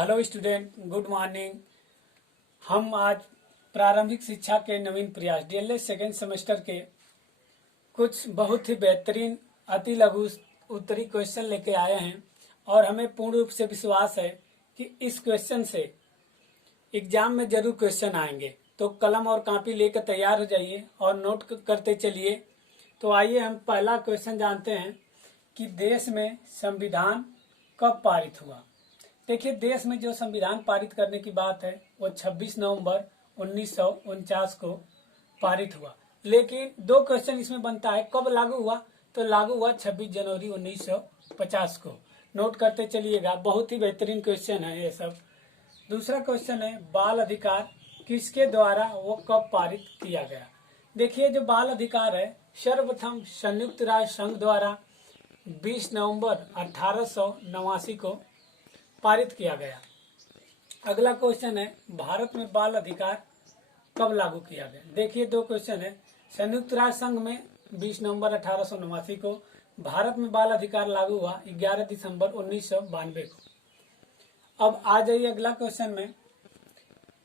Hello student, good morning. हम आज प्रारंभिक शिक्षा के नवीन प्रयास डीएलएड सेकेंड सेमेस्टर के कुछ बहुत ही बेहतरीन अति लघु उत्तरी क्वेश्चन लेके आए हैं और हमें पूर्ण रूप से विश्वास है कि इस क्वेश्चन से एग्जाम में जरूर क्वेश्चन आएंगे। तो कलम और कॉपी लेकर तैयार हो जाइए और नोट करते चलिए। तो आइए हम पहला क्वेश्चन जानते हैं कि देश में संविधान कब पारित हुआ। देखिए, देश में जो संविधान पारित करने की बात है वो 26 नवंबर 1949 को पारित हुआ, लेकिन दो क्वेश्चन इसमें बनता है। कब लागू हुआ? तो लागू हुआ 26 जनवरी 1950 को। नोट करते चलिएगा, बहुत ही बेहतरीन क्वेश्चन है ये सब। दूसरा क्वेश्चन है बाल अधिकार किसके द्वारा वो कब पारित किया गया। देखिए, जो बाल अधिकार है सर्वप्रथम संयुक्त राष्ट्र संघ द्वारा 20 नवंबर 1889 को पारित किया गया। अगला क्वेश्चन है भारत में बाल अधिकार कब लागू किया गया। देखिए, दो क्वेश्चन है। संयुक्त राष्ट्र संघ में 20 नवंबर 1889 को, भारत में बाल अधिकार लागू हुआ 11 दिसंबर 1992 को। अब आ जाइए अगला क्वेश्चन में,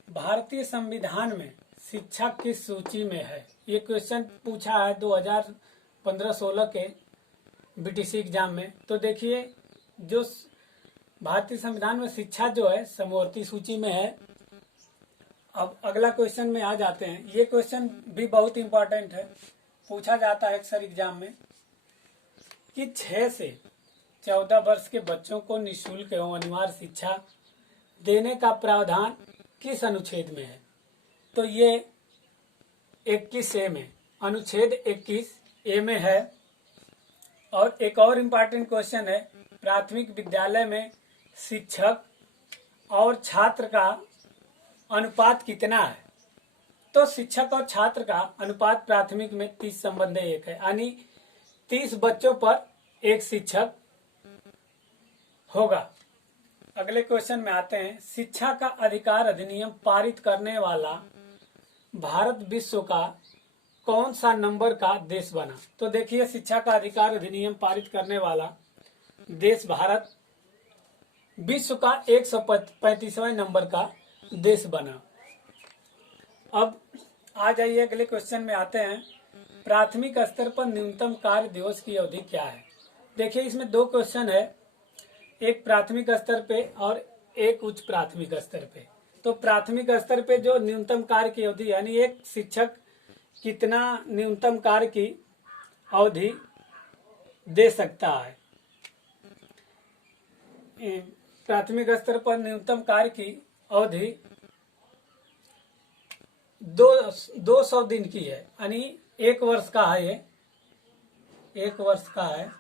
भारतीय संविधान में शिक्षा किस सूची में है। ये क्वेश्चन पूछा है 2015-16 के बीटीसी एग्जाम में। तो देखिए, जो भारतीय संविधान में शिक्षा जो है समवर्ती सूची में है। अब अगला क्वेश्चन में आ जाते हैं। ये क्वेश्चन भी बहुत इंपॉर्टेंट है, पूछा जाता है अक्सर एग्जाम में कि 6 से 14 वर्ष के बच्चों को निःशुल्क एवं अनिवार्य शिक्षा देने का प्रावधान किस अनुच्छेद में है। तो ये 21A में, अनुच्छेद 21A में है। और एक और इम्पॉर्टेंट क्वेश्चन है, प्राथमिक विद्यालय में शिक्षक और छात्र का अनुपात कितना है। तो शिक्षक और छात्र का अनुपात प्राथमिक में 30:1 है, यानी 30 बच्चों पर एक शिक्षक होगा। अगले क्वेश्चन में आते हैं, शिक्षा का अधिकार अधिनियम पारित करने वाला भारत विश्व का कौन सा नंबर का देश बना। तो देखिए, शिक्षा का अधिकार अधिनियम पारित करने वाला देश भारत विश्व का 135वें नंबर का देश बना। अब आ जाइए अगले क्वेश्चन में आते हैं, प्राथमिक स्तर पर न्यूनतम कार्य दिवस की अवधि क्या है। देखिए, इसमें दो क्वेश्चन है, एक प्राथमिक स्तर पे और एक उच्च प्राथमिक स्तर पे। तो प्राथमिक स्तर पे जो न्यूनतम कार्य की अवधि, यानी एक शिक्षक कितना न्यूनतम कार्य की अवधि दे सकता है। प्राथमिक स्तर पर न्यूनतम कार्य की अवधि 200 दिन की है, यानी 1 वर्ष का है। ये 1 वर्ष का है।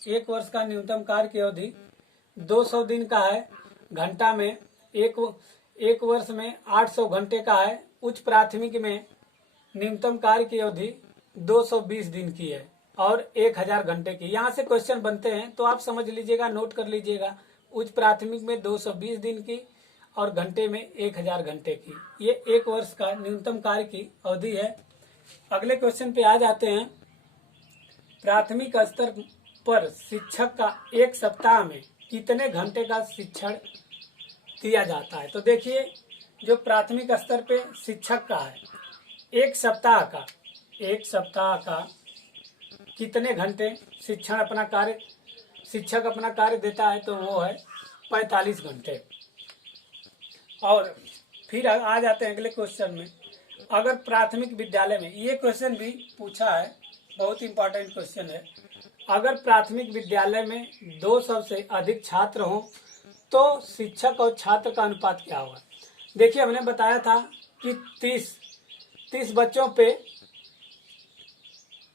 1 वर्ष का न्यूनतम कार्य की अवधि 200 दिन का है। घंटा में एक वर्ष में 800 घंटे का है। उच्च प्राथमिक में न्यूनतम कार्य की अवधि 220 दिन की है और 1000 घंटे की। यहाँ से क्वेश्चन बनते हैं, तो आप समझ लीजिएगा, नोट कर लीजिएगा। उच्च प्राथमिक में 220 दिन की और घंटे में 1000 घंटे की। ये 1 वर्ष का न्यूनतम कार्य की अवधि है। अगले क्वेश्चन पे आ जाते हैं, प्राथमिक स्तर पर शिक्षक का 1 सप्ताह में कितने घंटे का शिक्षण दिया जाता है। तो देखिए, जो प्राथमिक स्तर पे शिक्षक का है, 1 सप्ताह का कितने घंटे शिक्षक अपना कार्य देता है, तो वो है 45 घंटे। और फिर आ जाते हैं अगले क्वेश्चन में, अगर प्राथमिक विद्यालय में, ये क्वेश्चन भी पूछा है, बहुत इंपॉर्टेंट क्वेश्चन है, अगर प्राथमिक विद्यालय में 200 से अधिक छात्र हों तो शिक्षक और छात्र का अनुपात क्या होगा। देखिए, हमने बताया था कि 30 बच्चों पे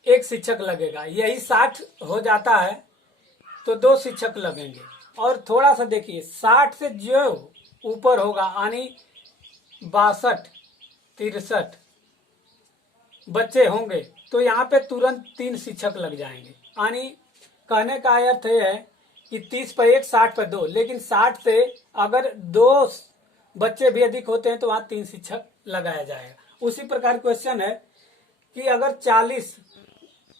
एक शिक्षक लगेगा। यही 60 हो जाता है तो 2 शिक्षक लगेंगे। और थोड़ा सा देखिए, 60 से जो ऊपर होगा, यानी 62, 63 बच्चे होंगे, तो यहाँ पे तुरंत 3 शिक्षक लग जाएंगे। यानी कहने का अर्थ यह है कि 30 पर 1, 60 पर 2, लेकिन 60 से अगर 2 बच्चे भी अधिक होते हैं तो वहां 3 शिक्षक लगाया जाएगा। उसी प्रकार क्वेश्चन है कि अगर 40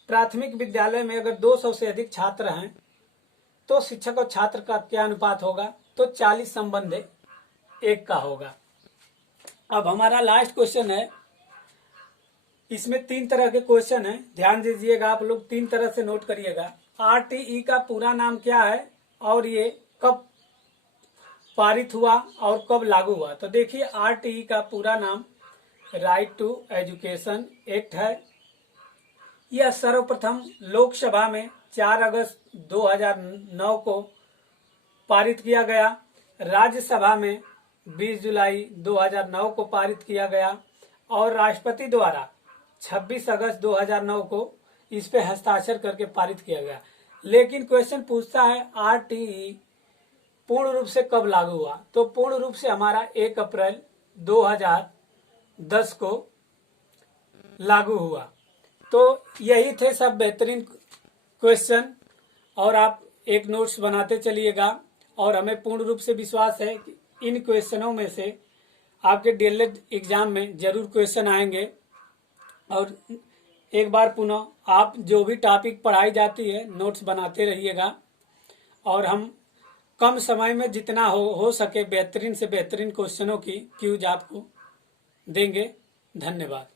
प्राथमिक विद्यालय में अगर 200 से अधिक छात्र हैं तो शिक्षक और छात्र का क्या अनुपात होगा, तो 40:1 का होगा। अब हमारा लास्ट क्वेश्चन है, इसमें 3 तरह के क्वेश्चन है, ध्यान दीजिएगा आप लोग, 3 तरह से नोट करिएगा। आरटीई का पूरा नाम क्या है और ये कब पारित हुआ और कब लागू हुआ। तो देखिए, आरटीई का पूरा नाम राइट टू एजुकेशन एक्ट है। यह सर्वप्रथम लोकसभा में 4 अगस्त 2009 को पारित किया गया। राज्यसभा में 20 जुलाई 2009 को पारित किया गया और राष्ट्रपति द्वारा 26 अगस्त 2009 को इस पे हस्ताक्षर करके पारित किया गया। लेकिन क्वेश्चन पूछता है आरटीई पूर्ण रूप से कब लागू हुआ। तो पूर्ण रूप से हमारा 1 अप्रैल 2010 को लागू हुआ। तो यही थे सब बेहतरीन क्वेश्चन, और आप एक नोट्स बनाते चलिएगा और हमें पूर्ण रूप से विश्वास है कि इन क्वेश्चनों में से आपके डीएलएड एग्जाम में जरूर क्वेश्चन आएंगे। और एक बार पुनः आप जो भी टॉपिक पढ़ाई जाती है नोट्स बनाते रहिएगा, और हम कम समय में जितना हो सके बेहतरीन से बेहतरीन क्वेश्चनों की क्यूज आपको देंगे। धन्यवाद।